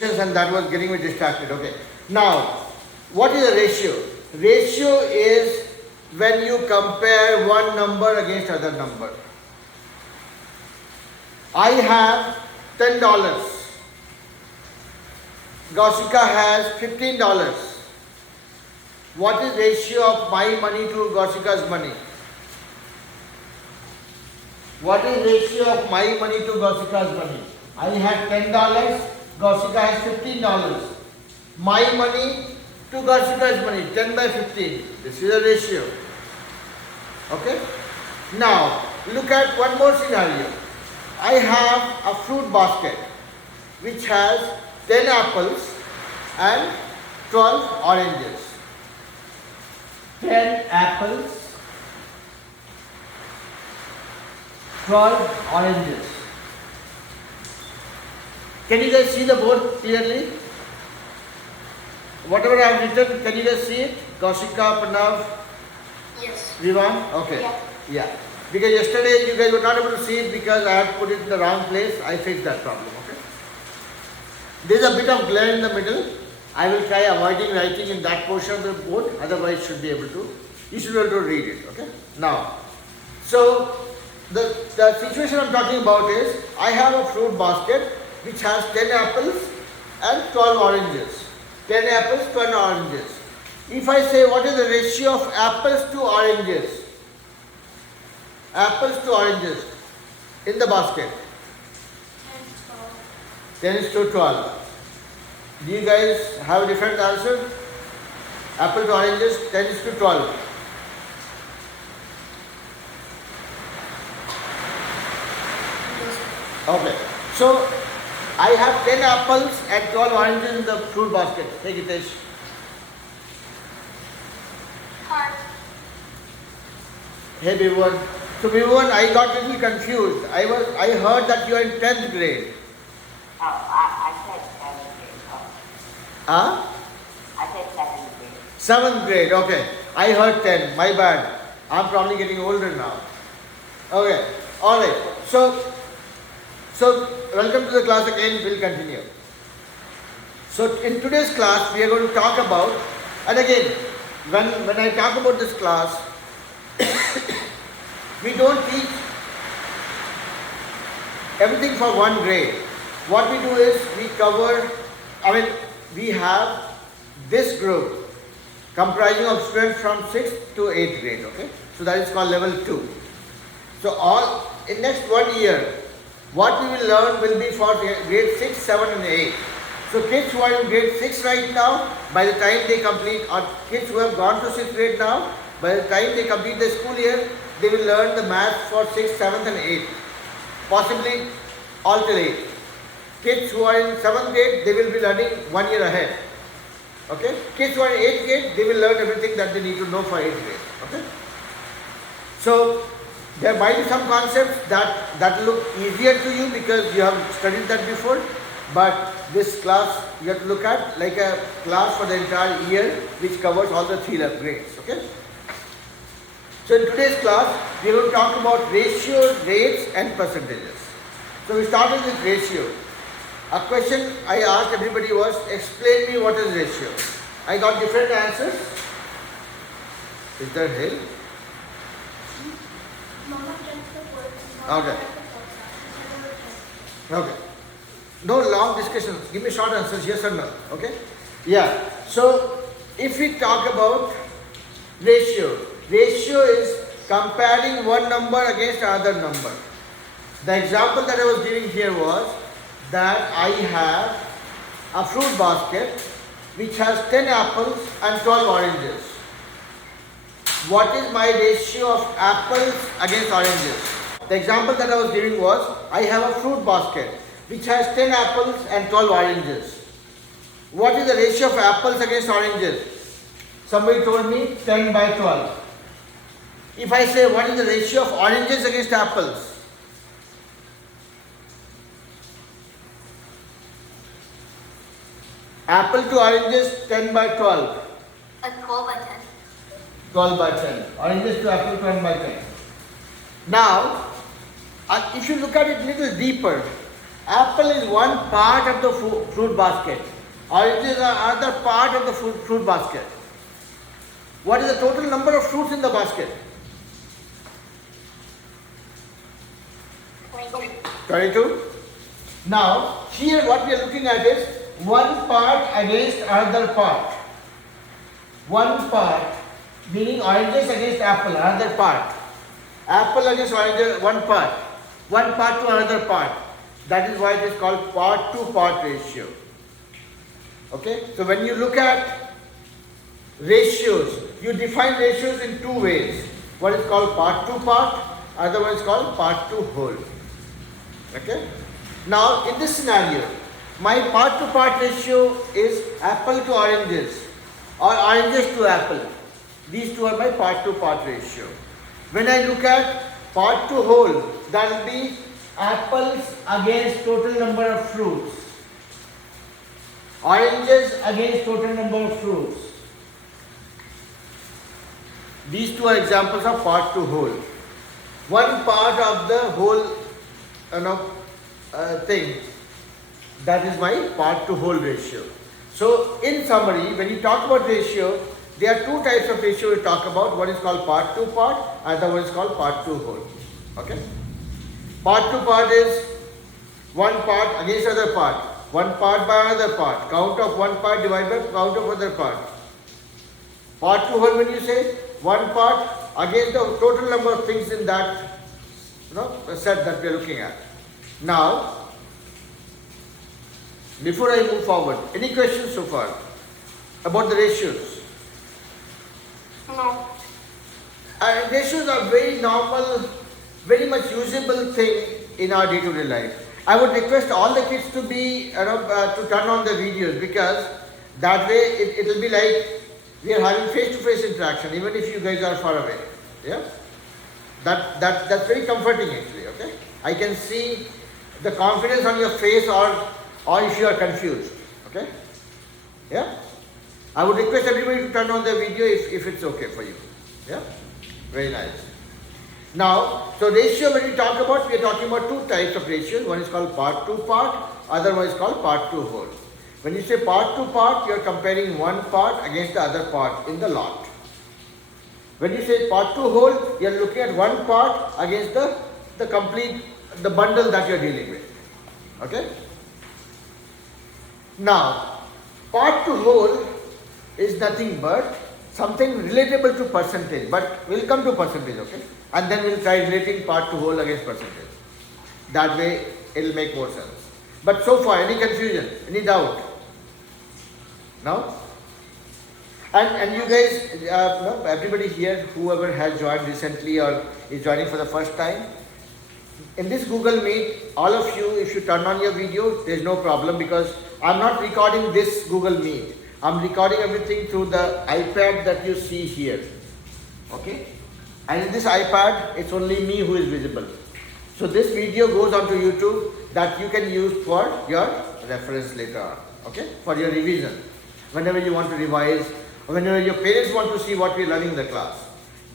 and that was getting me distracted. Okay. Now, what is a ratio? Ratio is when you compare one number against other number. I have $10. Goshika has $15. What is ratio of my money to Goshika's money? What is ratio of my money to Goshika's money? I have $10. Goshika has $15. My money to Goshika's money, 10 by 15. This is a ratio. Okay? Now, look at one more scenario. I have a fruit basket which has 10 apples and 12 oranges. 10 apples, 12 oranges. Can you guys see the board clearly? Whatever I have written, can you guys see it? Goshika, Pranav? Yes. Vivan? Okay. Yeah. Because yesterday you guys were not able to see it because I had put it in the wrong place. I fixed that problem. Okay. There is a bit of glare in the middle. I will try avoiding writing in that portion of the board. Otherwise, you should be able to read it. Okay. Now, so the situation I'm talking about is I have a fruit basket which has 10 apples and 12 oranges. 10 apples, 12 oranges. If I say what is the ratio of apples to oranges? Apples to oranges in the basket. 10 is to 12. Do you guys have a different answer? Apple to oranges, 10 is to 12. Okay. So, I have 10 apples and 12 oranges in the fruit basket. Take it, Tesh. Heart. Hey, Bhuvan. So, Bhuvan, I got a little confused. I heard that you are in 10th grade. Oh, I said 7th grade. Oh. Huh? I said 7th grade. 7th grade, okay. I heard 10, my bad. I'm probably getting older now. Okay, alright. So, welcome to the class again, we'll continue. So, in today's class, we are going to talk about, and again, when I talk about this class, we don't teach everything for one grade. What we do is, we have this group comprising of students from 6th to 8th grade, okay? So that is called level 2. So in next 1 year, what we will learn will be for grade 6, 7 and 8. So kids who are in grade 6 right now, by the time they complete, or kids who have gone to 6th grade now, by the time they complete the school year, they will learn the math for 6th, 7th and 8th. Possibly all till 8th. Kids who are in 7th grade, they will be learning 1 year ahead. Okay? Kids who are in 8th grade, they will learn everything that they need to know for 8th grade. Okay? So, there might be some concepts that look easier to you because you have studied that before, but this class you have to look at like a class for the entire year which covers all the 3 grades. Okay? So, in today's class, we are going to talk about ratios, rates and percentages. So, we started with ratio. A question I asked everybody was, explain me what is ratio. I got different answers. Is there hill? Okay. Okay. No long discussions. Give me short answers, yes or no. Okay? Yeah. So, if we talk about ratio, ratio is comparing one number against another number. The example that I was giving here was that I have a fruit basket which has 10 apples and 12 oranges. What is my ratio of apples against oranges? The example that I was giving was, I have a fruit basket which has 10 apples and 12 oranges. What is the ratio of apples against oranges? Somebody told me 10 by 12. If I say, what is the ratio of oranges against apples? Apple to oranges, 10 by 12. 12 by 10. 12 by 10. Oranges to apple, 12 by 10. Now, if you look at it a little deeper, Apple is one part of the fruit basket. Oranges are another part of the fruit basket. What is the total number of fruits in the basket? 22. Now, here what we are looking at is one part against another part. One part, meaning oranges against apple, another part. Apple against oranges, one part. One part to another part. That is why it is called part to part ratio. Okay? So when you look at ratios, you define ratios in two ways. One is called part to part, other one is called part to whole. Okay? Now in this scenario, my part to part ratio is apple to oranges or oranges to apple. These two are my part to part ratio. When I look at part to whole, that will be apples against total number of fruits. Oranges against total number of fruits. These two are examples of part to whole. One part of the whole thing, that is my part to whole ratio. So in summary, when you talk about ratio, there are two types of ratio we talk about. One is called part to part, other one is called part to whole. Okay? Part to part is one part against other part, one part by another part, count of one part divided by count of other part. Part to whole, when you say one part against the total number of things in that set that we are looking at. Now, before I move forward, any questions so far about the ratios? No. Ratios are very normal, very much usable thing in our day-to-day life. I would request all the kids to be to turn on the videos, because that way it will be like we are having face-to-face interaction, even if you guys are far away. Yeah, that's very comforting actually. Okay, I can see the confidence on your face, or if you are confused. Okay, yeah. I would request everybody to turn on the video if it's okay for you. Yeah, very nice. Now, so ratio, when we talk about, we are talking about two types of ratios. One is called part to part, other one is called part to whole. When you say part to part, you are comparing one part against the other part in the lot. When you say part to whole, you are looking at one part against the complete, the bundle that you are dealing with. Okay? Now, part to whole is nothing but something relatable to percentage, but we'll come to percentage, okay? And then we'll try relating part to whole against percentage. That way it'll make more sense. But so far, any confusion, any doubt? No? And you guys, everybody here, whoever has joined recently or is joining for the first time, in this Google Meet, all of you, if you turn on your video, there's no problem, because I'm not recording this Google Meet. I'm recording everything through the iPad that you see here. Okay? And in this iPad, it's only me who is visible. So this video goes onto YouTube that you can use for your reference later on. Okay? For your revision. Whenever you want to revise, or whenever your parents want to see what we're learning in the class.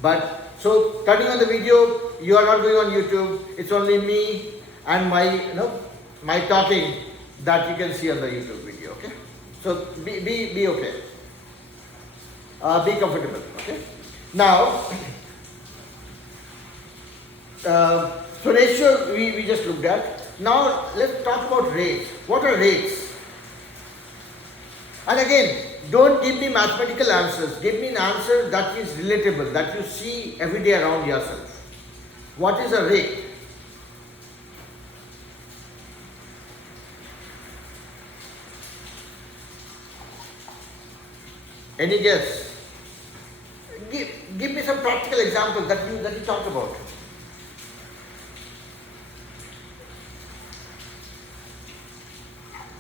But, so turning on the video, you are not going on YouTube. It's only me and my talking that you can see on the YouTube video. Okay? So be okay. Be comfortable. Okay. Now, so ratio we just looked at. Now let's talk about rates. What are rates? And again, don't give me mathematical answers. Give me an answer that is relatable, that you see every day around yourself. What is a rate? Any guess? Give me some practical examples that you talked about.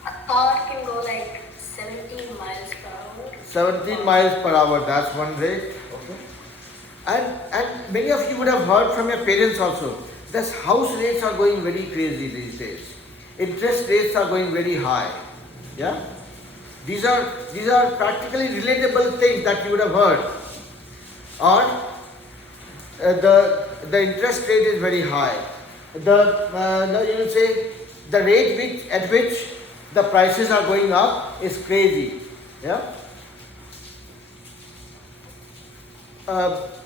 A car can go like 17 miles per hour. 17 miles per hour, that's one rate. Okay. And many of you would have heard from your parents also, that house rates are going very crazy these days. Interest rates are going very high. Yeah? These are practically relatable things that you would have heard. Or the interest rate is very high. You will say the rate at which the prices are going up is crazy. Yeah.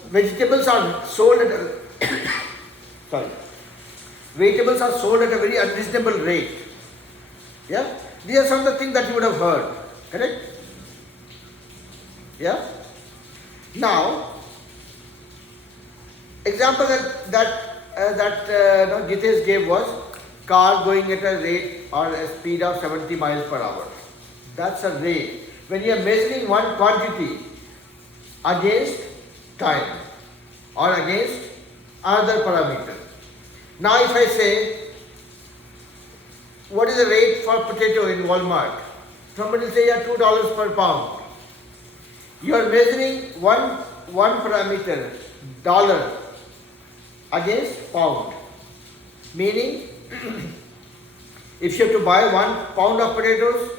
Vegetables are sold at a sorry. Vegetables are sold at a very unreasonable rate. Yeah. These are some of the things that you would have heard. Correct? Yeah. Now, example that Gitesh gave was car going at a rate or a speed of 70 miles per hour. That's a rate. When you are measuring one quantity against time or against another parameter. Now if I say, what is the rate for potato in Walmart? Somebody will say, yeah, $2 per pound. You are measuring one parameter, dollar, against pound. Meaning, if you have to buy 1 pound of potatoes,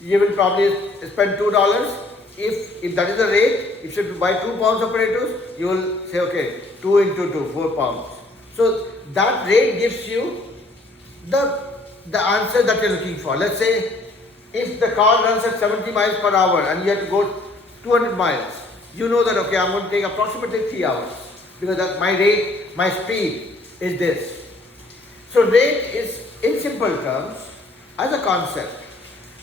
you will probably spend $2. If that is the rate, if you have to buy 2 pounds of potatoes, you will say, okay, 2 into 2, 4 pounds. So that rate gives you the answer that you are looking for. Let's say, if the car runs at 70 miles per hour and you have to go 200 miles, you know that, okay, I'm going to take approximately 3 hours because that my speed is this. So rate is, in simple terms, as a concept,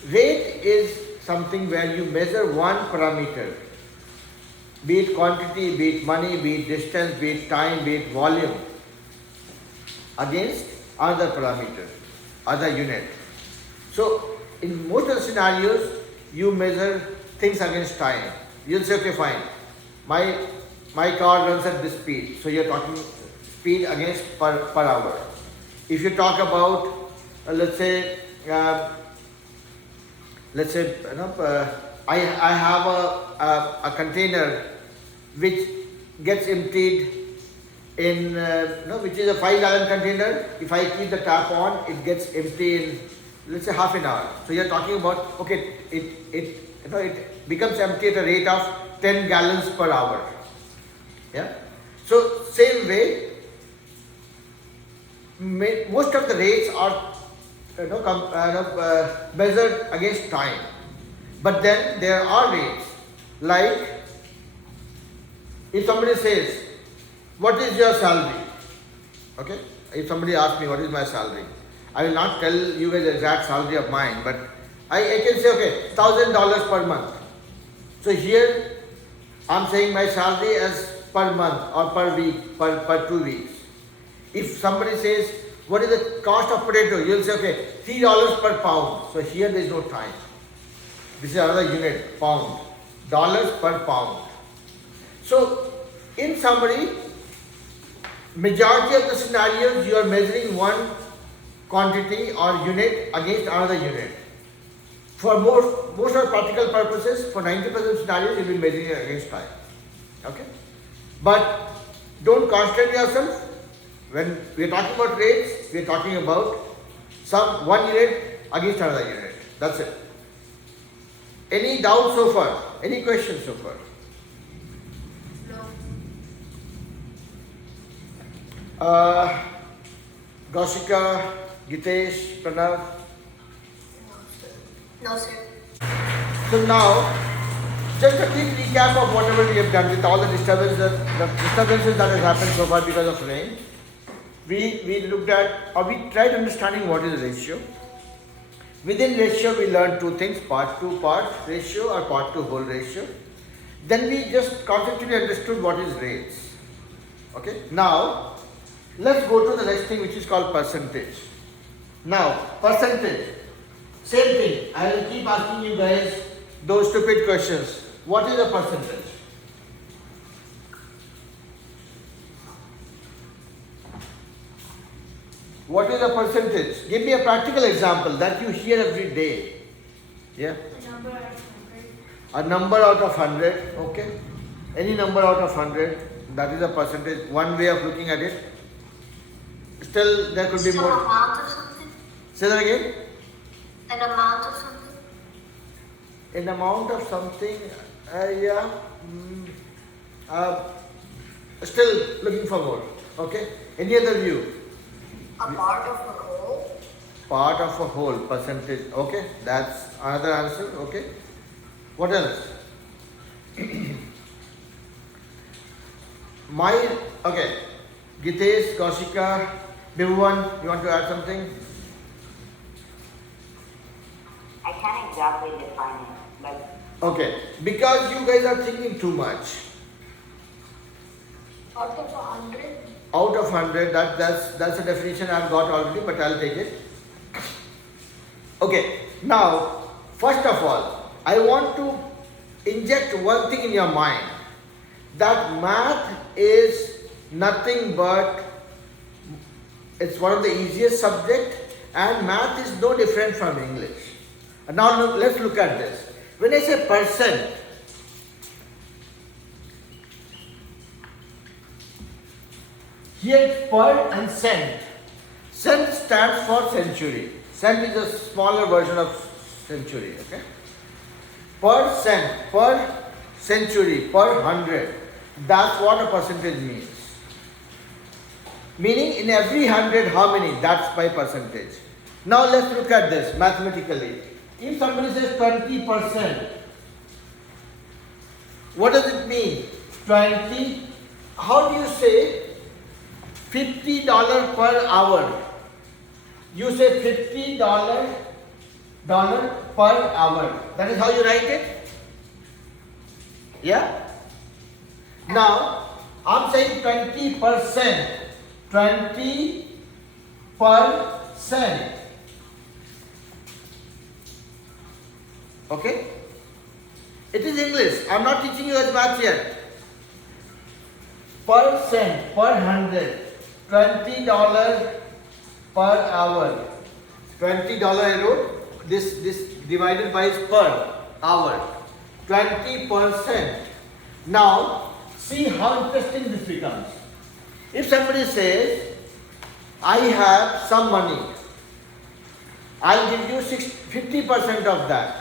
rate is something where you measure one parameter, be it quantity, be it money, be it distance, be it time, be it volume, against other parameter, other unit. So in most of the scenarios, you measure things against time. You'll say, okay, fine, my car runs at this speed, so you're talking speed against per hour. If you talk about, let's say, I have a container which gets emptied in, which is a 5-gallon container. If I keep the tap on, it gets empty in, let's say, half an hour. So you're talking about, okay, it becomes empty at a rate of 10 gallons per hour. Yeah. So same way, most of the rates are measured against time. But then there are rates, like if somebody says, what is your salary? Okay, if somebody asks me what is my salary, I will not tell you guys the exact salary of mine, but I can say, okay, $1,000 per month. So here I am saying my salary as per month or per week, per 2 weeks. If somebody says, what is the cost of potato? You will say, okay, $3 per pound. So here there is no time. This is another unit, pound. Dollars per pound. So in summary, majority of the scenarios you are measuring one quantity or unit against another unit. For most of practical purposes, for 90% scenarios, you will be measuring it against time. Okay? But don't constrain yourself. When we are talking about rates, we are talking about one unit against another unit. That's it. Any doubts so far? Any questions so far? No. Gaushika, Gitesh, Pranav. No, sir. So now, just a quick recap of whatever we have done with all the disturbances that has happened so far because of rain. We looked at, or we tried understanding what is ratio. Within ratio, we learned two things, part 2 part ratio or part 2 whole ratio. Then we just conceptually understood what is rates. Okay. Now, let's go to the next thing, which is called percentage. Now, percentage. Same thing. I will keep asking you guys those stupid questions. What is a percentage? What is a percentage? Give me a practical example that you hear every day. Yeah? A number out of 100. Okay. Any number out of 100. That is a percentage. One way of looking at it. Still, there could be Some more. amount of something? Say that again. An amount of something? An amount of something. Yeah. Still looking for more. Okay. Any other view? A part of a whole? part of a whole, percentage. Okay, that's another answer. Okay, what else? Okay, Gitesh, Kaushika, Bhuvan, you want to add something? I can't exactly define it, but Okay, because you guys are thinking too much. Out of 100, Out of 100, that's a definition I've got already, but I'll take it. Okay, now, first of all, I want to inject one thing in your mind, that math is nothing but, it's one of the easiest subject, and math is no different from English. Now let's look at this. When I say percent, here it's per and cent. Cent stands for century. Cent is a smaller version of century. Okay. Per cent, per century, per 100. That's what a percentage means. Meaning in every 100, how many? That's by percentage. Now let's look at this mathematically. If somebody says 20%, what does it mean? 20, how do you say $50 per hour? You say $50 per hour. That is how you write it? Yeah? Now, I'm saying 20%. 20%. Okay? It is English. I'm not teaching you as math yet. Percent per 100. $20 per hour. $20 I wrote. This divided by is per hour. 20%. Now, see how interesting this becomes. If somebody says, I have some money, I'll give you 50% of that.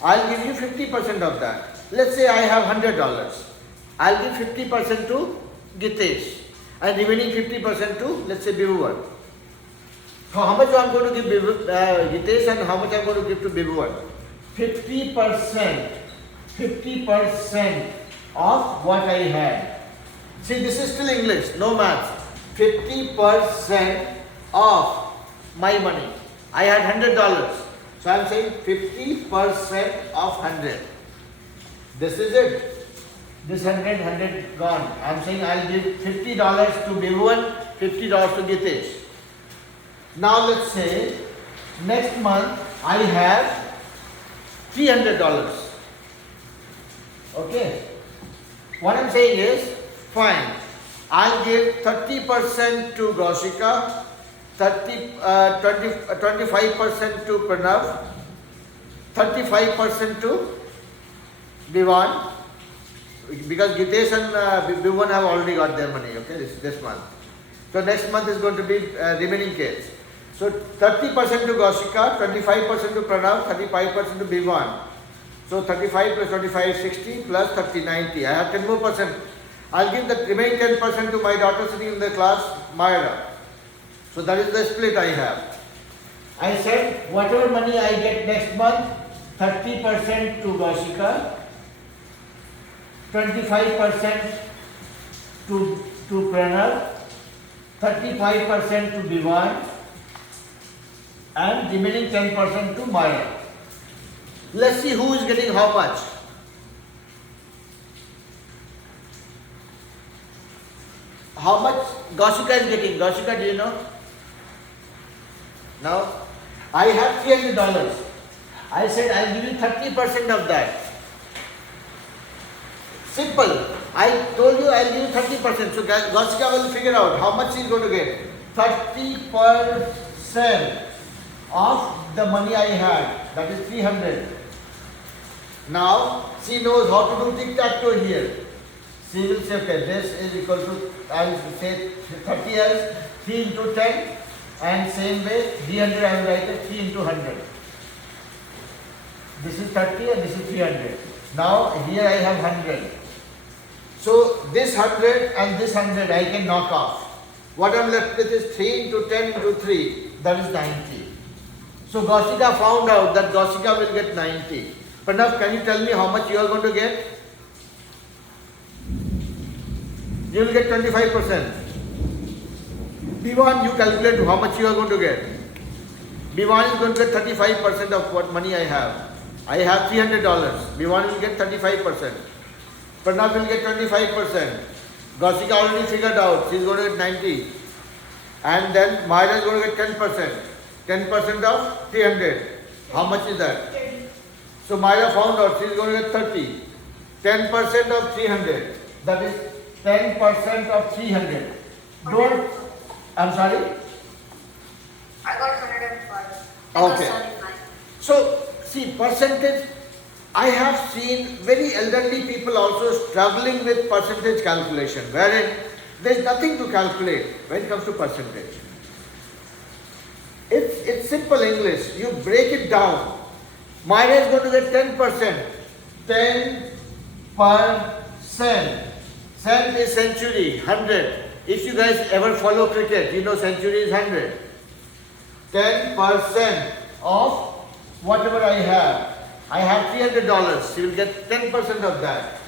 I'll give you 50% of that. Let's say I have $100. I'll give 50% to Gitesh and remaining 50% to, let's say, Bhuvan. So how much I'm going to give Gitesh and how much I'm going to give to Bhuvan? 50% of what I had. See, this is still English, no maths. 50% of my money. I had $100. So I am saying 50% of 100. This is it. This 100 gone. I am saying I will give $50 to Bhuvan, $50 to Gitesh. Now let's say next month I have $300. Okay. What I am saying is, fine. I'll give 30% to Kaushika, 25% to Pranav, 35% to Bhuvan, because Gitesh and Bhuvan have already got their money, okay, this month. So next month is going to be remaining case. So 30% to Kaushika, 25% to Pranav, 35% to Bhuvan. So 35 plus 25 is 60 plus 30 90. I have 10 more percent. I'll give the remaining 10% to my daughter sitting in the class, Myra. So that is the split I have. I said whatever money I get next month, 30% to Kaushika, 25% to Pranav, 35% to Bhuvan, and remaining 10% to Myra. Let's see who is getting how much. How much Kaushika is getting? Kaushika, do you know? Now, I have $300. I said I'll give you 30% of that. Simple. I told you I'll give you 30%. So Kaushika will figure out how much she's going to get. 30% of the money I had. That is 300. Now, she knows how to do tic-tac-toe here. She will say, okay, this is equal to, I will say 30 as 3 into 10, and same way 300 I will write it 3 into 100. This is 30 and this is 300. Now here I have 100. So this 100 and this 100 I can knock off. What I'm left with is 3 into 10 into 3, that is 90. So Goshika found out that Goshika will get 90. Pranav, can you tell me how much you are going to get? You will get 25%. Bivan, you calculate how much you are going to get. Bivan is going to get 35% of what money I have. I have $300. Bivan will get 35%. Pranav will get 25%. Goshika already figured out, she is going to get 90. And then Myra is going to get 10%. 10% of 300. How much is that? 30. So Myra found out she is going to get 30. 10% of 300. That is 10% of 300. Don't, I'm sorry? I got 105. I Okay. got 75. So, see, percentage, I have seen very elderly people also struggling with percentage calculation, wherein there is nothing to calculate when it comes to percentage. It's simple English. You break it down. Myra is going to get 10%. 10%. Cent is century, 100. If you guys ever follow cricket, you know century is 100. 10% of whatever I have. I have $300. She will get 10% of that.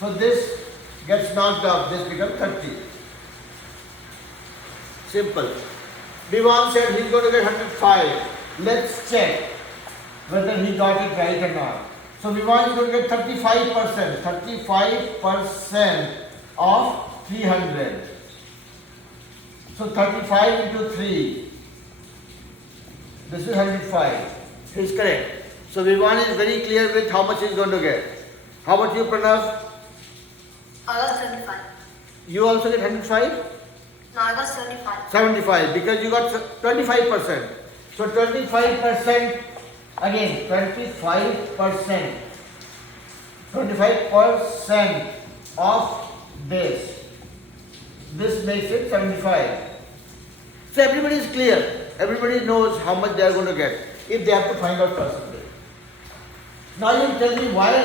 So this gets knocked off. This becomes 30. Simple. Bivan said he's going to get 105. Let's check whether he got it right or not. So Bivan is going to get 35%. 35% of 300. So 35 into 3. This is 105. He is correct. So Vivan is very clear with how much he is going to get. How about you, Pranav? I got 75. You also get 105? No, I got 75. 75, because you got 25%. So 25%, again, 25%. 25% of this. This makes it 75. So everybody is clear. Everybody knows how much they are going to get if they have to find out percentage. Now you tell me why we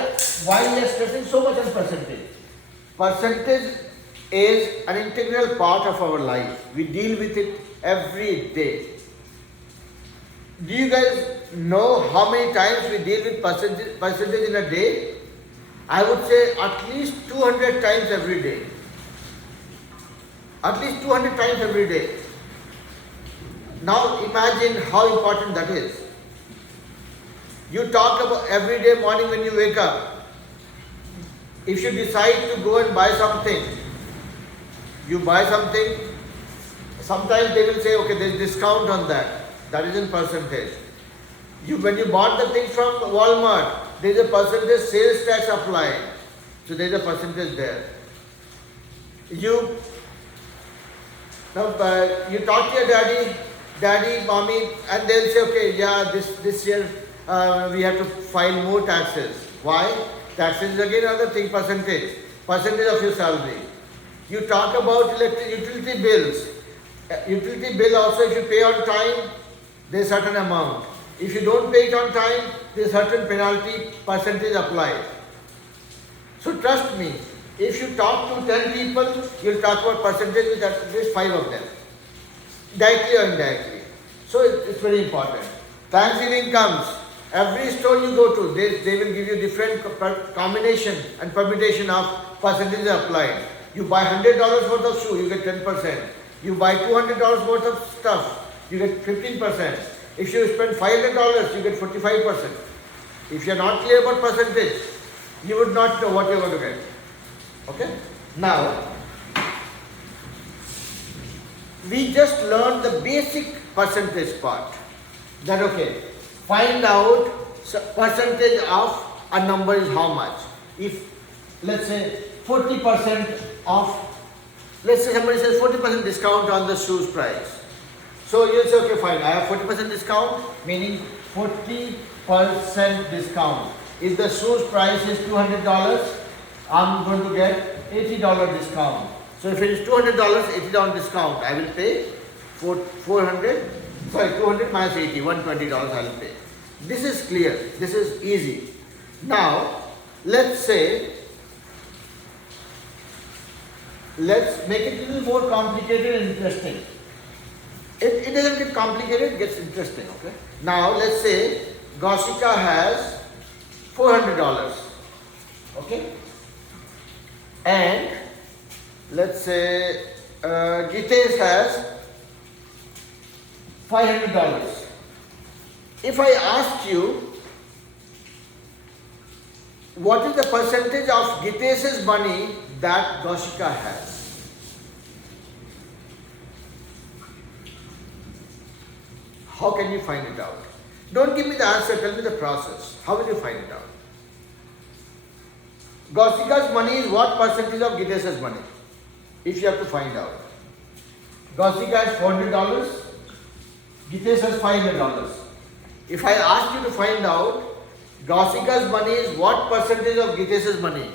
are stressing so much on percentage. Percentage is an integral part of our life. We deal with it every day. Do you guys know how many times we deal with percentage in a day? I would say at least 200 times every day. At least 200 times every day. Now imagine how important that is. You talk about every day morning when you wake up. If you decide to go and buy something, you buy something, sometimes they will say, okay, there is discount on that. That is in percentage. When you bought the thing from Walmart, there is a percentage sales tax applied. So there is a percentage there. You talk to your daddy, mommy, and they'll say, okay, yeah, this year we have to file more taxes. Why? Taxes is again another thing, percentage of your salary. You talk about utility bills. Utility bill also, if you pay on time, there is certain amount. If you don't pay it on time, there is certain penalty percentage applied. So trust me, if you talk to 10 people, you'll talk about percentage with at least 5 of them, directly or indirectly. So it's very important. Thanksgiving comes. Every store you go to, they will give you different combination and permutation of percentages applied. You buy $100 worth of shoe, you get 10%. You buy $200 worth of stuff, you get 15%. If you spend $500, you get 45%. If you are not clear about percentage, you would not know what you are going to get. Okay? Now, we just learned the basic percentage part. That okay, find out percentage of a number is how much. If let's say 40% of, let's say somebody says 40% discount on the shoes price. So you'll say, okay, fine, I have 40% discount, meaning 40% discount. If the shoes price is $200, I'm going to get $80 discount. So if it is $200, $80 discount, I will pay 200 minus 80, $120 I will pay. This is clear, this is easy. Now, let's say let's make it a little more complicated and interesting. It doesn't get complicated, it gets interesting, okay? Now let's say Goshika has $400, okay? And let's say Gitesh has $500. If I asked you, what is the percentage of Gitesh's money that Goshika has? How can you find it out? Don't give me the answer, tell me the process. How will you find it out? Goshika's money is what percentage of Gitesh's money? If you have to find out. Goshika has $400, Gitesh has $500. If I ask you to find out, Goshika's money is what percentage of Gitesh's money?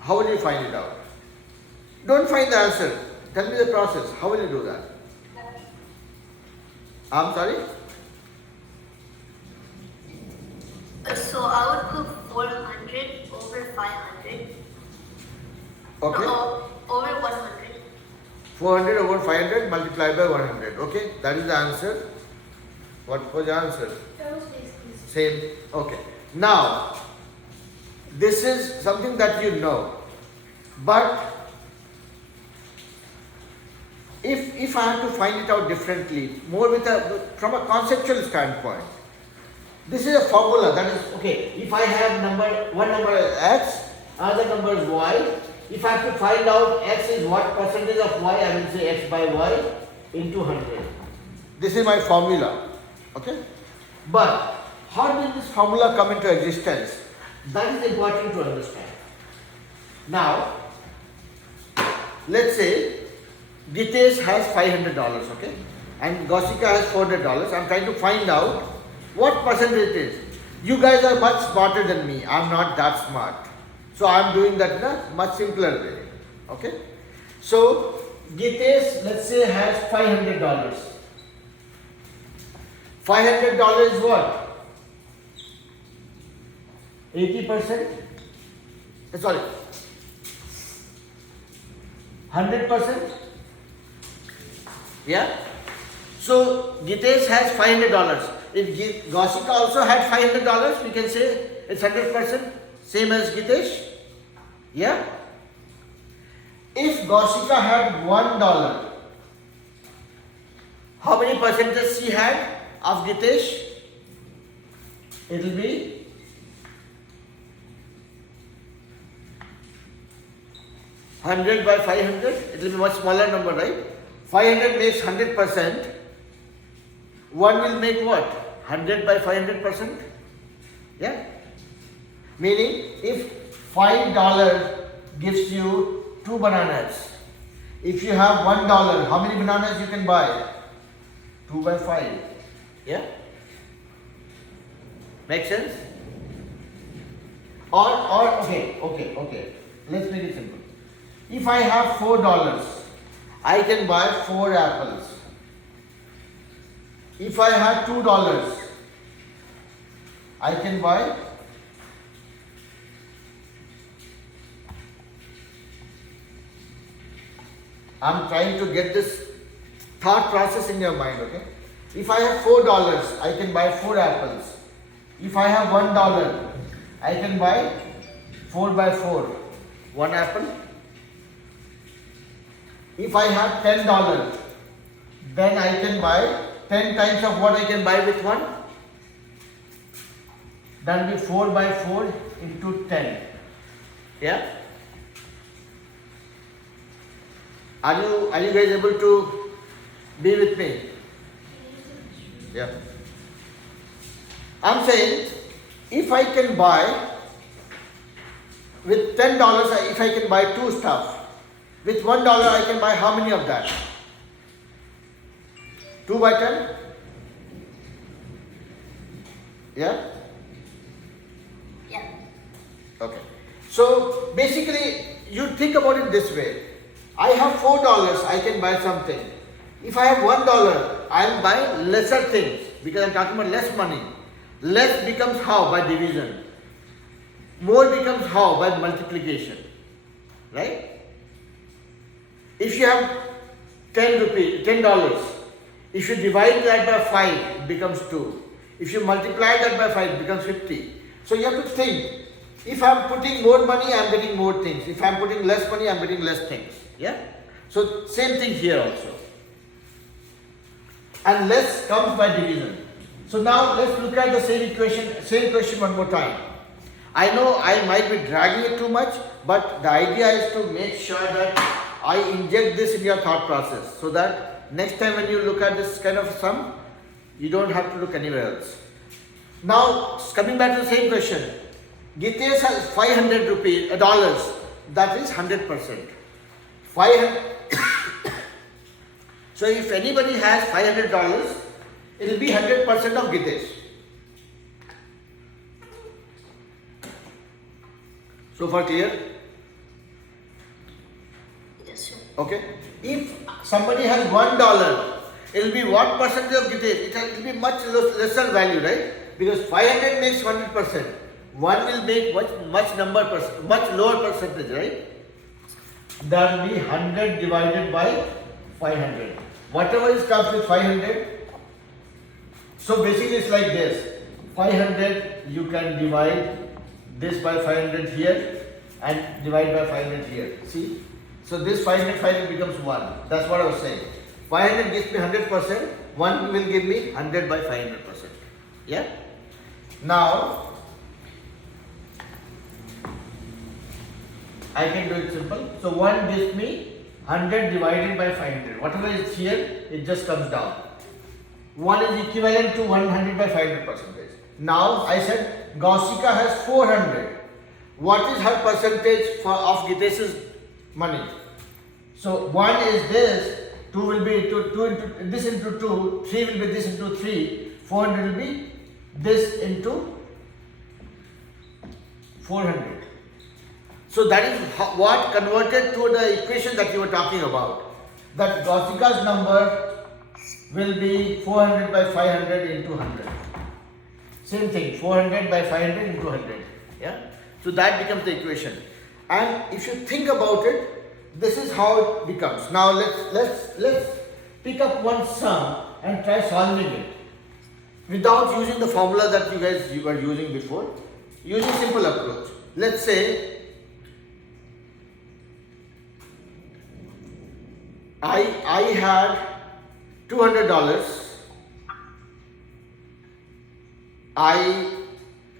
How will you find it out? Don't find the answer. Tell me the process. How will you do that? I'm sorry? So I would put 400 over 500. Okay. No, over 100. 400 over 500 multiplied by 100. Okay, that is the answer. What was the answer? Same. Okay. Now, this is something that you know. But if I have to find it out differently, more from a conceptual standpoint, this is a formula that is, okay, if I have one number is x, other number is y, if I have to find out x is what percentage of y, I will say x by y into 100. This is my formula, okay? But how did this formula come into existence? That is important to understand. Now, let's say Gitesh has $500, okay? And Goshika has $400. I'm trying to find out what percentage it is. You guys are much smarter than me. I'm not that smart. So I'm doing that in a much simpler way. Okay? So Gitesh, let's say, has $500. $500 is what? 80%? Sorry. 100%? Yeah? So Gitesh has $500. If Goshika also had $500, we can say it's 100%, same as Gitesh. Yeah? If Goshika had $1, how many percentage she had of Gitesh? It will be 100 by 500. It will be much smaller number, right? 500 makes 100%. 1 will make what? 100 by 500%? Yeah? Meaning, if $5 gives you 2 bananas, if you have $1, how many bananas you can buy? 2 by 5. Yeah? Make sense? Okay. Let's make it simple. If I have $4, I can buy 4 apples. If I have $2, I can buy I'm trying to get this thought process in your mind, okay? If I have $4, I can buy 4 apples. If I have $1, I can buy 4 by 4, 1 apple. If I have $10, then I can buy 10 times of what I can buy with 1. That will be 4 by 4 into 10. Yeah? Are you guys able to be with me? Yeah. I'm saying, if I can buy with $10, if I can buy 2 stuff, with $1 I can buy how many of that? 2 by 10? Yeah? Yeah. Okay. So basically, you think about it this way. I have $4, I can buy something. If I have $1, I will buy lesser things because I'm talking about less money. Less becomes how? By division. More becomes how? By multiplication. Right? If you have 10 rupees, $10, if you divide that by 5, it becomes 2. If you multiply that by 5, it becomes 50. So you have to think. If I am putting more money, I am getting more things. If I am putting less money, I am getting less things. Yeah? So same thing here also. And less comes by division. So now let's look at the same question one more time. I know I might be dragging it too much, but the idea is to make sure that I inject this in your thought process so that next time when you look at this kind of sum, you don't have to look anywhere else. Now, coming back to the same question, Gitesh has 500 rupees, dollars, that is 100%. 500. So if anybody has $500, it will be 100% of Gitesh. So far clear? Yes, sir. Okay. If somebody has $1, it will be what percentage of Gitesh? It will be much lesser value, right? Because 500 makes 100%. 1 will make much lower percentage, right? That will be 100 divided by 500. Whatever is comes with 500. So basically it's like this. 500 you can divide this by 500 here and divide by 500 here. See? So this 500 becomes 1. That's what I was saying. 500 gives me 100%. 1 will give me 100 by 500%. Yeah? Now, I can do it simple. So 1 gives me 100 divided by 500. Whatever is here, it just comes down. 1 is equivalent to 100 by 500%. Now I said Gausika has 400. What is her percentage of Gitesh's money? So 1 is this, 2 will be 2 into this into 2, 3 will be this into 3, 400 will be this into 400. So that is what converted to the equation that you were talking about. That Gausika's number will be 400 by 500 into 100. Same thing, 400 by 500 into 100. Yeah. So that becomes the equation. And if you think about it, this is how it becomes. Now let's pick up one sum and try solving it without using the formula that you were using before. Using simple approach. Let's say I had $200. I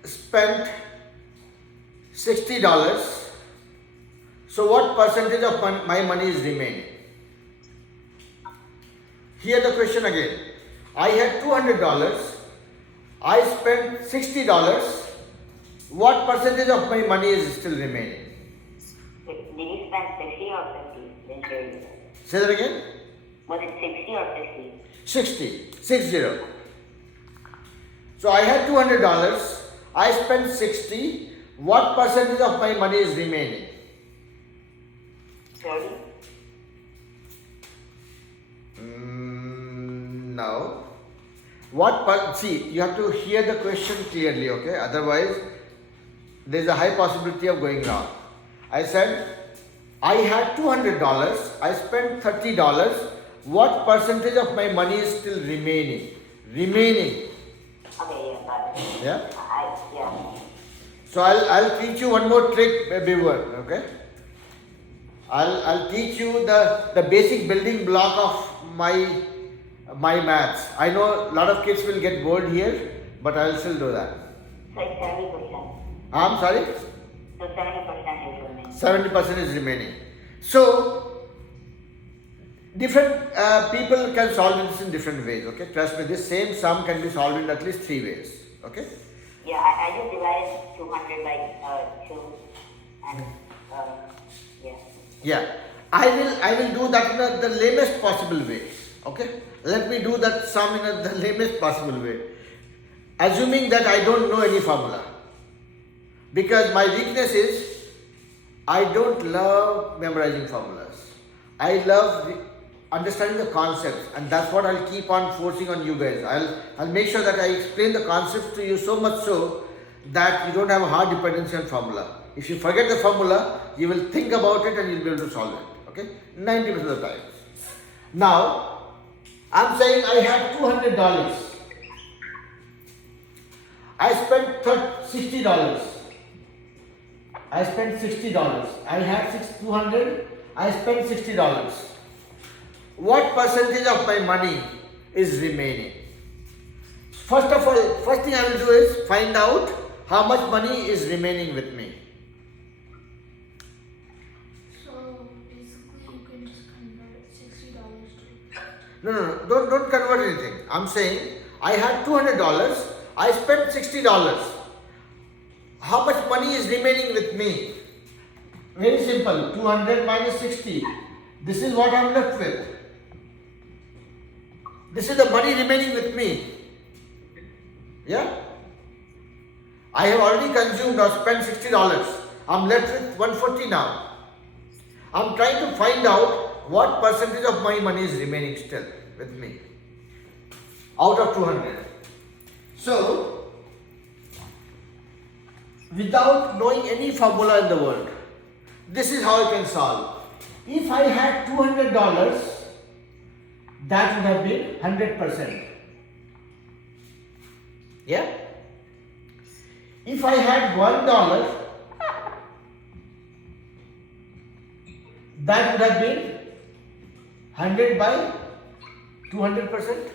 spent $60. So what percentage of my money is remaining? Here the question again. I had $200. I spent $60. What percentage of my money is still remaining? Did you spend 60 or 50? Then sure you. Say that again. Was it 60 or 50? 60. So I had $200. I spent 60. What percentage of my money is remaining? 30? No. See, you have to hear the question clearly, okay? Otherwise, there is a high possibility of going wrong. I said, I had $200. I spent $30. What percentage of my money is still remaining? Okay, yeah, got it. Yeah. Yeah. So I'll teach you one more trick, Beaver, okay? I'll teach you the basic building block of my maths. I know a lot of kids will get bored here, but I'll still do that. So it's 70%. I'm sorry? So 70% is remaining. 70% is remaining. So, different people can solve this in different ways, okay? Trust me, this same sum can be solved in at least 3 ways, okay? Yeah, I just divided 200 by 2 and yeah. Yeah, I will do that in the lamest possible way, okay? Let me do that sum in the lamest possible way. Assuming that I don't know any formula. Because my weakness is, I don't love memorizing formulas. I love understanding the concepts, and that's what I'll keep on forcing on you guys. I'll make sure that I explain the concepts to you so much so that you don't have a hard dependency on formula. If you forget the formula, you will think about it and you'll be able to solve it. Okay, 90% of the time. Now, I'm saying I had $200. I spent $60. I spent $60. I had 200. I spent $60. What percentage of my money is remaining? First of all, first thing I will do is find out how much money is remaining with me. So basically, you can just convert $60 to. No, don't convert anything. I'm saying I had $200. I spent $60. How much money is remaining with me? Very simple. 200 minus 60. This is what I'm left with. This is the money remaining with me. Yeah? I have already consumed or spent $60. I'm left with 140 now. I'm trying to find out what percentage of my money is remaining still with me out of 200. So, without knowing any formula in the world, this is how I can solve. If I had $200, that would have been 100%. Yeah? If I had $1, that would have been 100 by 200%.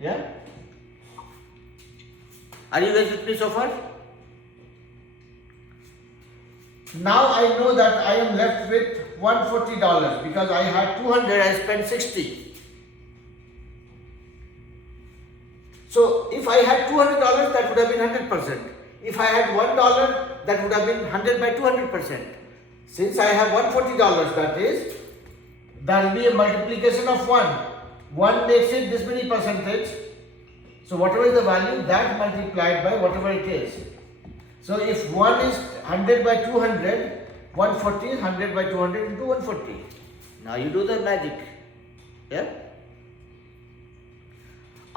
Yeah? Are you guys with me so far? Now I know that I am left with $140 because I had 200, I spent 60. So if I had $200, that would have been 100%. If I had $1, that would have been 100 by 200%. Since I have $140, that will be a multiplication of 1. 1 makes it this many percentage. So whatever is the value, that multiplied by whatever it is. So if 1 is 100 by 200, 140 is 100 by 200 into 140. Now you do the magic. Yeah?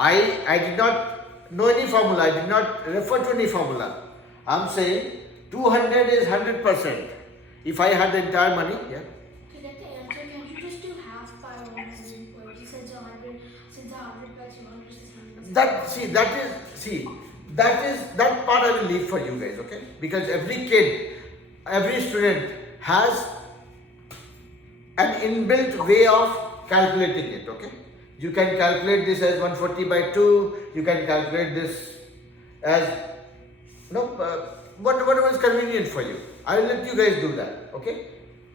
I did not know any formula. I did not refer to any formula. I'm saying 200 is 100%. If I had the entire money, yeah. To get the answer, can't you just do half by 100? Since it's 100, since 100 by 200 is 100. That part I will leave for you guys, okay? Because every kid, every student has an inbuilt way of calculating it, okay? You can calculate this as 140 by 2, you can calculate this as, whatever is convenient for you. I will let you guys do that, okay?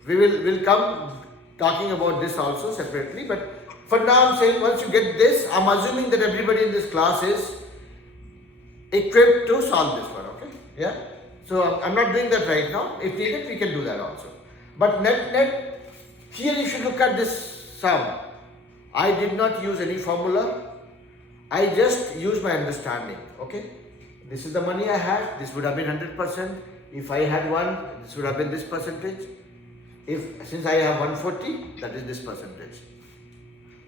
We'll come talking about this also separately, but for now I'm saying once you get this, I'm assuming that everybody in this class is equipped to solve this one, okay? Yeah? So I'm not doing that right now. If needed, we can do that also. But net, here you should look at this sum. I did not use any formula. I just used my understanding, okay? This is the money I had. This would have been 100%. If I had 1, this would have been this percentage. Since I have 140, that is this percentage.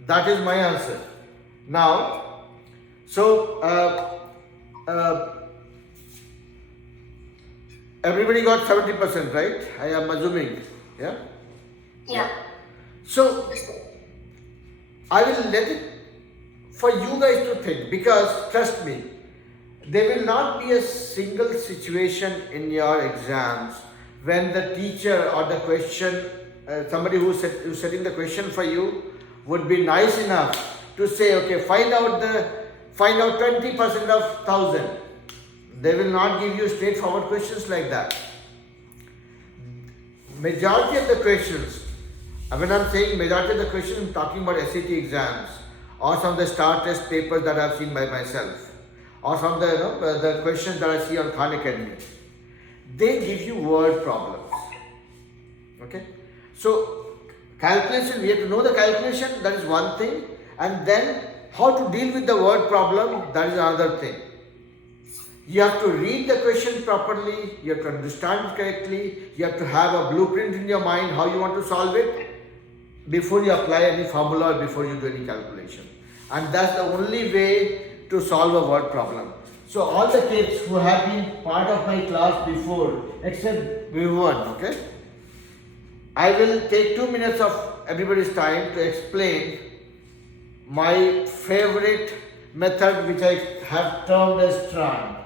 That is my answer. Now, so everybody got 70%, right? I am assuming, yeah? Yeah. So, I will let it for you guys to think, because trust me, there will not be a single situation in your exams when the teacher or the question, somebody who's setting the question for you would be nice enough to say, okay, find out 20% of 1000. They will not give you straightforward questions like that. Majority of the questions, when I'm saying majority of the questions, I'm talking about SAT exams or some of the STAR test papers that I've seen by myself, or from the questions that I see on Khan Academy. They give you word problems. Okay? So, calculation, we have to know the calculation, that is one thing, and then how to deal with the word problem, that is another thing. You have to read the question properly, you have to understand it correctly, you have to have a blueprint in your mind how you want to solve it before you apply any formula or before you do any calculation. And that's the only way to solve a word problem. So all the kids who have been part of my class before, except Vivan, okay? I will take 2 minutes of everybody's time to explain my favorite method, which I have termed as Tran.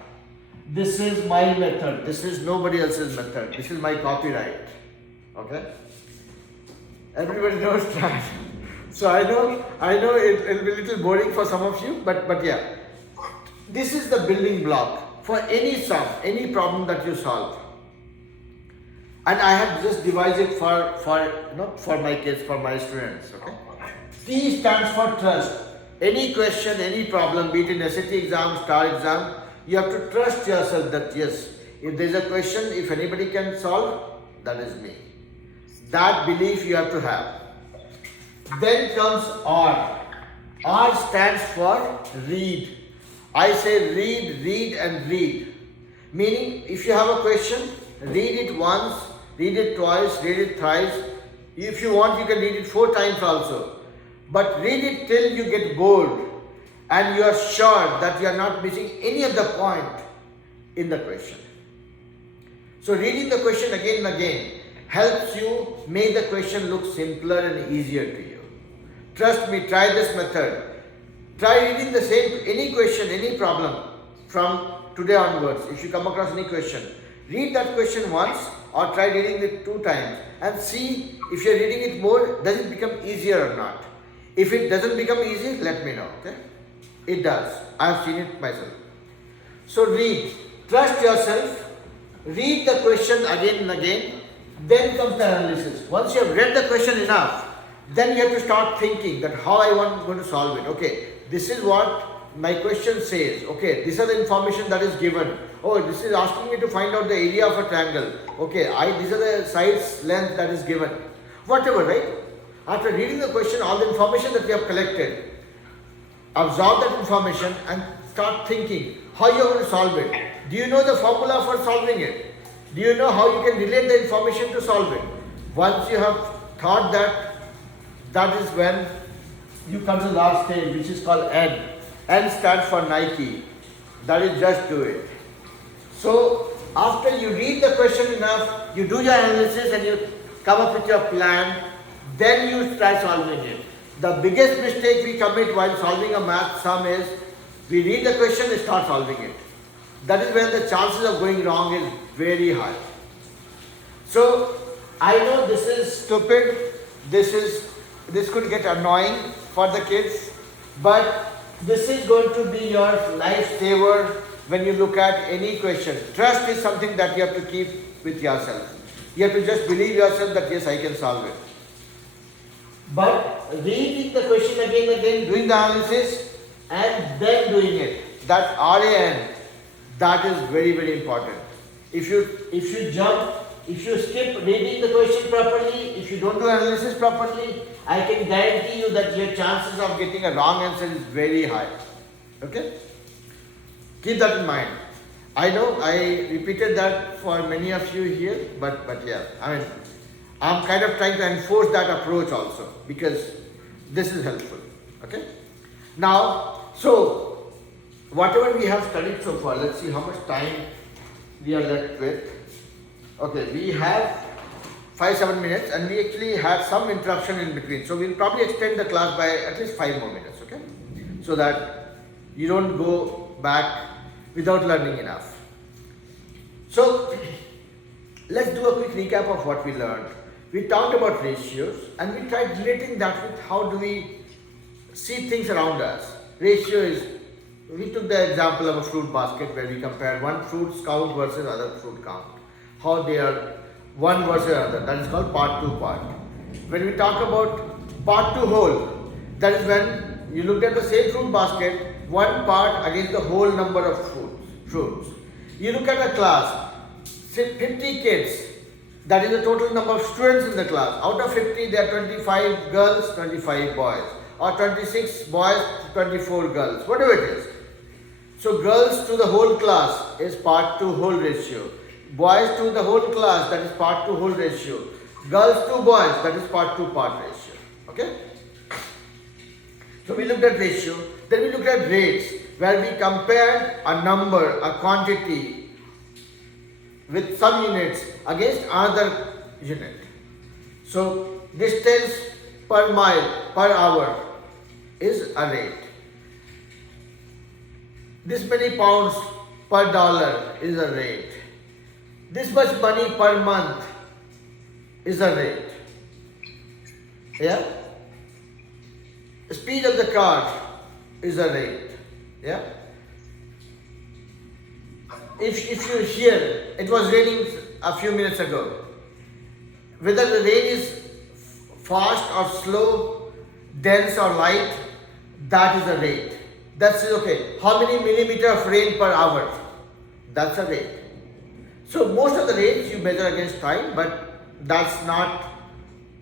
This is my method. This is nobody else's method. This is my copyright. Okay? Everybody knows Tran. So I know it will be a little boring for some of you, but yeah. This is the building block for any sum, any problem that you solve. And I have just devised it for my kids, for my students. Okay. T stands for trust. Any question, any problem, be it in SAT exam, STAR exam, you have to trust yourself that yes, if there is a question, if anybody can solve, that is me. That belief you have to have. Then comes R. R stands for read. I say read and read. Meaning, if you have a question, read it once, read it twice, read it thrice. If you want, you can read it 4 times also. But read it till you get bored and you are sure that you are not missing any of the point in the question. So reading the question again and again helps you make the question look simpler and easier to you. Trust me, try this method. Try reading the same, any question, any problem from today onwards. If you come across any question, read that question once or try reading it 2 times and see if you are reading it more, does it become easier or not. If it doesn't become easy, let me know. Okay? It does. I have seen it myself. So read. Trust yourself. Read the question again and again. Then comes the analysis. Once you have read the question enough, then you have to start thinking that how I want going to solve it. Okay, this is what my question says. Okay, these are the information that is given. Oh, this is asking me to find out the area of a triangle. Okay, these are the sides length that is given. Whatever, right? After reading the question, all the information that you have collected, absorb that information and start thinking how you are going to solve it. Do you know the formula for solving it? Do you know how you can relate the information to solve it? Once you have thought that, that is when you come to the last stage, which is called N. N stands for Nike. That is just do it. So after you read the question enough, you do your analysis and you come up with your plan, then you try solving it. The biggest mistake we commit while solving a math sum is we read the question and start solving it. That is when the chances of going wrong is very high. So I know this is stupid, this could get annoying for the kids, but this is going to be your lifesaver when you look at any question. Trust is something that you have to keep with yourself. You have to just believe yourself that yes, I can solve it. But reading the question again and again, doing the analysis and then doing it, that RAN, that is very, very important. If you jump, if you skip reading the question properly, if you don't do analysis properly, I can guarantee you that your chances of getting a wrong answer is very high. Okay? Keep that in mind. I know I repeated that for many of you here, but yeah, I mean, I'm kind of trying to enforce that approach also because this is helpful. Okay? Now, so whatever we have studied so far, let's see how much time we are left with. Okay, we have 5-7 minutes and we actually had some interruption in between. So we'll probably extend the class by at least 5 more minutes, okay? So that you don't go back without learning enough. So let's do a quick recap of what we learned. We talked about ratios and we tried relating that with how do we see things around us. Ratio is, we took the example of a fruit basket where we compared one fruit's count versus other fruit count. How they are one versus another. That is called part 2 part. When we talk about part 2 whole, that is when you looked at the same fruit basket, one part against the whole number of fruits. You look at a class, say 50 kids, that is the total number of students in the class. Out of 50, there are 25 girls, 25 boys, or 26 boys, 24 girls, whatever it is. So girls to the whole class is part 2 whole ratio. Boys to the whole class, that is part 2 whole ratio. Girls to boys, that is part 2 part ratio. Okay? So we looked at ratio, then we looked at rates, where we compared a number, a quantity with some units against another unit. So distance per mile per hour is a rate. This many pounds per dollar is a rate. This much money per month is a rate. Yeah? Speed of the car is a rate. Yeah? If you hear, it was raining a few minutes ago. Whether the rain is fast or slow, dense or light, that is a rate. That's okay. How many millimeter of rain per hour? That's a rate. So most of the rates you measure against time, but that's not,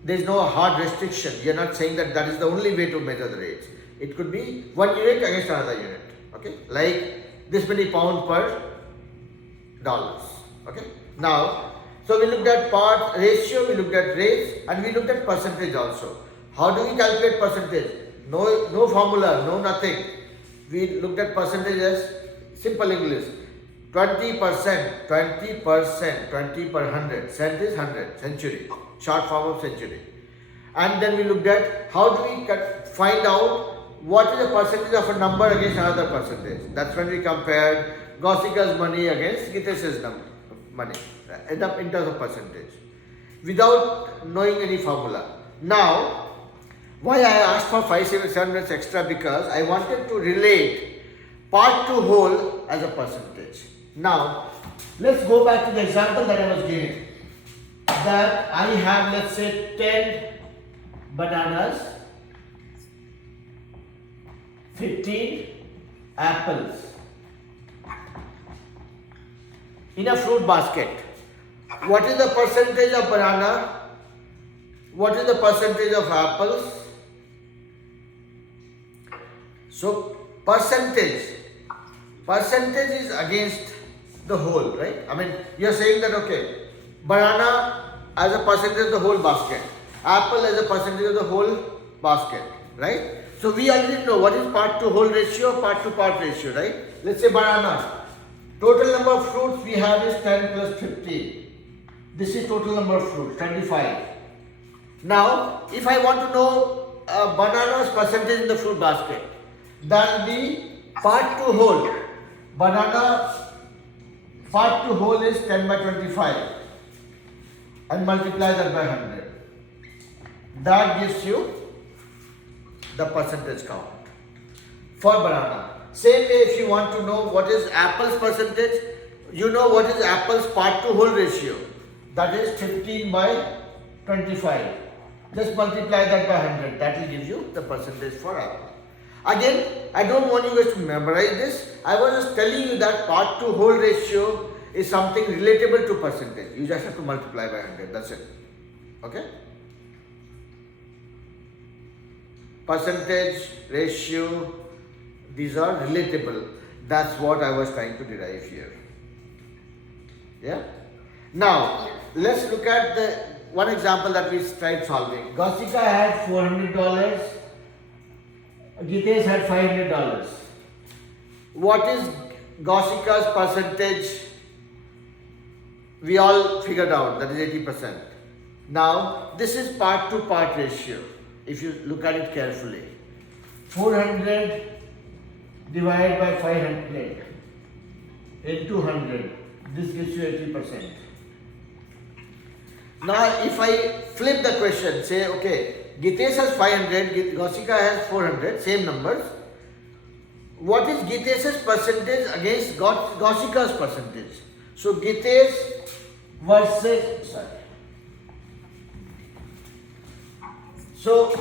there is no hard restriction. You're not saying that that is the only way to measure the rates. It could be one unit against another unit. Okay, like this many pound per dollars. Okay. Now, so we looked at part ratio, we looked at rates, and we looked at percentage also. How do we calculate percentage? No formula, no nothing. We looked at percentage as simple English. 20%, 20 per 100. Cent is 100, century, short form of century. And then we looked at how do we find out what is the percentage of a number against another percentage. That's when we compared Gossica's money against Gitesh's money in terms of percentage without knowing any formula. Now, why I asked for 5-7 minutes extra, because I wanted to relate part to whole as a percentage. Now, let's go back to the example that I was giving. That I have, let's say, 10 bananas, 15 apples in a fruit basket. What is the percentage of banana? What is the percentage of apples? So percentage is against the whole, right? I mean, you are saying that okay, banana as a percentage of the whole basket, apple as a percentage of the whole basket, right? So we already know what is part to whole ratio, part to part ratio, right? Let's say banana, total number of fruits we have is 10 plus 15. This is total number of fruits, 25. Now, if I want to know banana's percentage in the fruit basket, then the part to whole, banana part to whole is 10 by 25 and multiply that by 100. That gives you the percentage count for banana. Same way, if you want to know what is apple's percentage, you know what is apple's part to whole ratio. That is 15 by 25. Just multiply that by 100. That will give you the percentage for apple. Again, I don't want you guys to memorize this. I was just telling you that part to whole ratio is something relatable to percentage. You just have to multiply by 100. That's it. Okay? Percentage, ratio, these are relatable. That's what I was trying to derive here. Yeah? Now, let's look at the one example that we tried solving. Gossika had $400. Gitesh had $500. What is Gossika's percentage? We all figured out that is 80%. Now, this is part to part ratio. If you look at it carefully, 400 divided by 500 into 100, this gives you 80%. Now, if I flip the question, say, okay, Gitesh has 500, Gossika has 400, same numbers. What is Gitesh's percentage against Gossika's percentage? So, Gitesh versus, so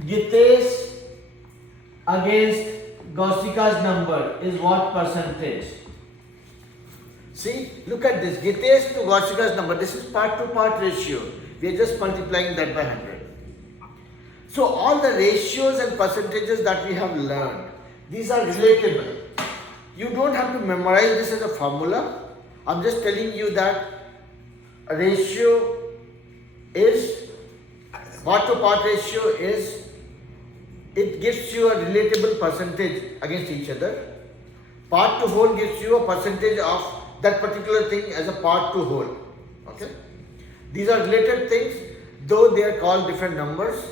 Gitesh against Gossika's number is what percentage? See, look at this. Gitesh to Gossika's number. This is part to part ratio. We are just multiplying that by 100. So all the ratios and percentages that we have learned, these are relatable. You don't have to memorize this as a formula. I'm just telling you that a ratio is, part to part ratio is, it gives you a relatable percentage against each other. Part to whole gives you a percentage of that particular thing as a part to whole. Okay. These are related things, though they are called different numbers.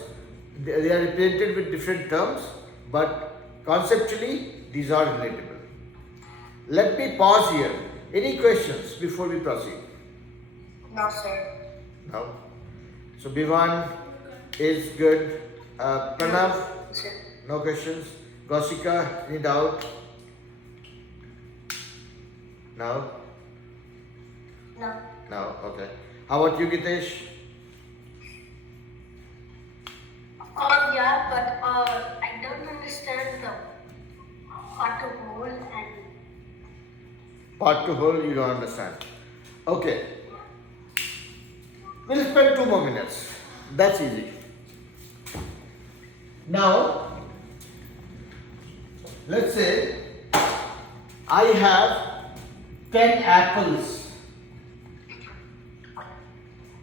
They are represented with different terms, but conceptually these are relatable. Let me pause here. Any questions before we proceed? No, sir. No. So Bhivan is good. Pranav, Sir. no questions. Goshika, any doubt? No? No. No, okay. How about you, Gitesh? Yeah, but I don't understand the auto whole and Part to whole, you don't understand. Okay. We'll spend 2 more minutes. That's easy. Now, let's say I have 10 apples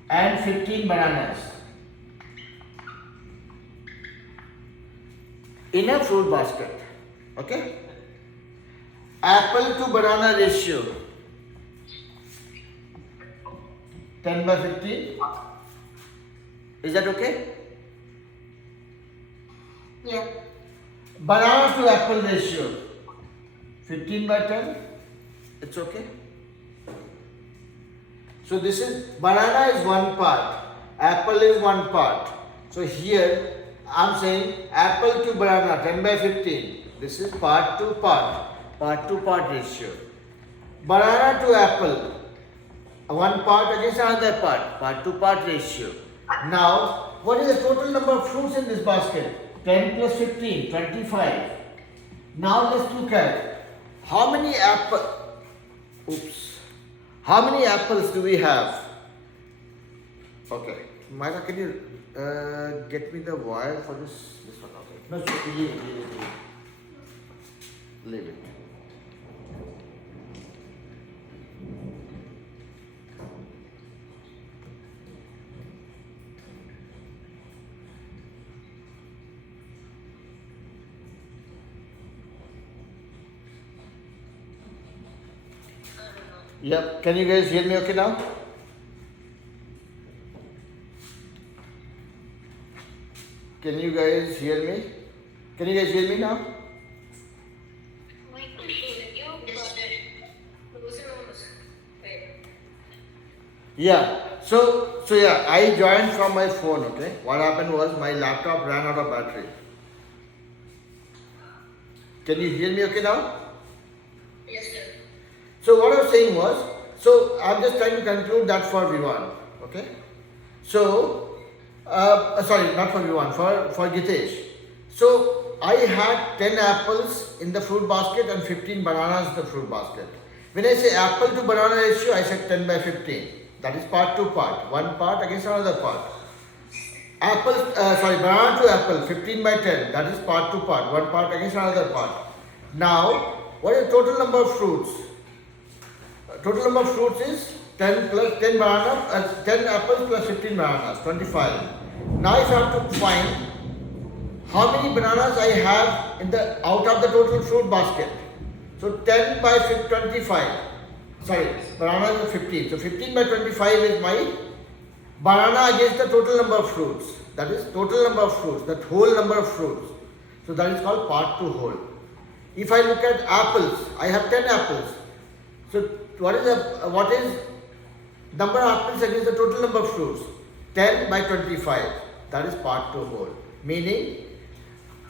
and 15 bananas in a fruit basket. Okay? Apple to banana ratio 10 by 15. Is that okay? yeah. Banana to apple ratio 15 by 10. It's okay. So this is banana is one part, apple is one part. So here I'm saying apple to banana 10 by 15. This is part to part ratio. Banana to apple, one part against another part to part ratio. Now, what is the total number of fruits in this basket? 10 plus 15, 25. Now let's look at how many how many apples do we have? Okay, Myra, can you get me the wire for this one? Okay. No, leave it. Yep, can you guys hear me okay now? Can you guys hear me? Can you guys hear me now? We could hear you, but who's Yeah. So yeah, I joined from my phone, okay? What happened was my laptop ran out of battery. Can you hear me okay now? Yes, sir. So what I was saying was, so I'm just trying to conclude that for Vivan, okay? So, sorry, not for Vivan, for Gitesh. So I had 10 apples in the fruit basket and 15 bananas in the fruit basket. When I say apple to banana ratio, I said 10 by 15. That is part to part, one part against another part. Banana to apple, 15 by 10, that is part to part, one part against another part. Now, what is the total number of fruits? Total number of fruits is 10 plus 10 banana, 10 apples plus 15 bananas, 25. Now if I have to find how many bananas I have out of the total fruit basket. So 10 by 25. Sorry, banana is 15. So 15 by 25 is my banana against the total number of fruits. That is total number of fruits, that whole number of fruits. So that is called part to whole. If I look at apples, I have 10 apples. So what is number of apples against the total number of fruits? 10 by 25. That is part to whole. Meaning,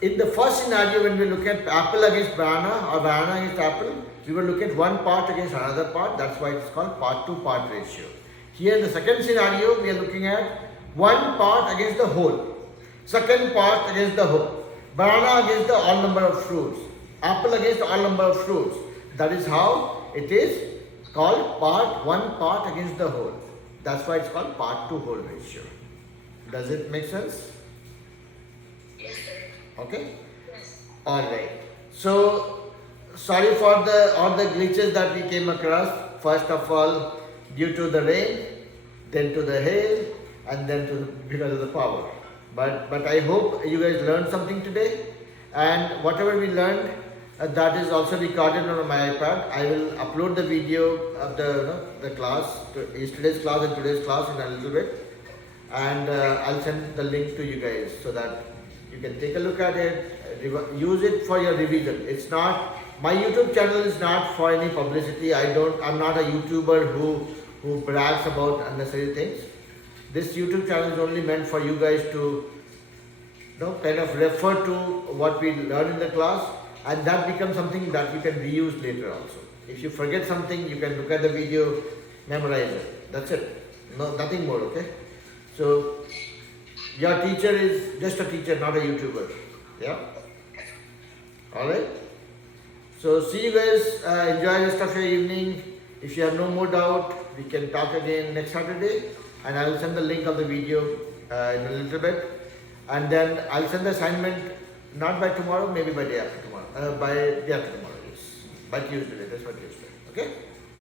in the first scenario when we look at apple against banana or banana against apple, we will look at one part against another part. That's why it's called part to part ratio. Here in the second scenario, we are looking at one part against the whole. Second part against the whole. Banana against the all number of fruits. Apple against all number of fruits. That is how it is called one part against the whole. That's why it's called part to whole ratio. Does it make sense? Yes, sir. Okay? Yes. Alright. So, sorry for all the glitches that we came across. First of all, due to the rain, then to the hail, and then because of the power. But I hope you guys learned something today. And whatever we learned, That is also recorded on my iPad. I will upload the video of the class, yesterday's class and today's class in a little bit, and I'll send the link to you guys so that you can take a look at it, use it for your revision. It's not, my YouTube channel is not for any publicity. I'm not a YouTuber who brags about unnecessary things. This YouTube channel is only meant for you guys to kind of refer to what we learn in the class, and that becomes something that you can reuse later also. If you forget something, you can look at the video, memorize it. That's it. No, nothing more, okay? So, your teacher is just a teacher, not a YouTuber. Yeah? Alright? So, see you guys. Enjoy the rest of your evening. If you have no more doubt, we can talk again next Saturday. And I will send the link of the video in a little bit. And then I'll send the assignment not by tomorrow, maybe by day after tomorrow. By day after tomorrow, yes. By Tuesday, that's by Tuesday. Okay?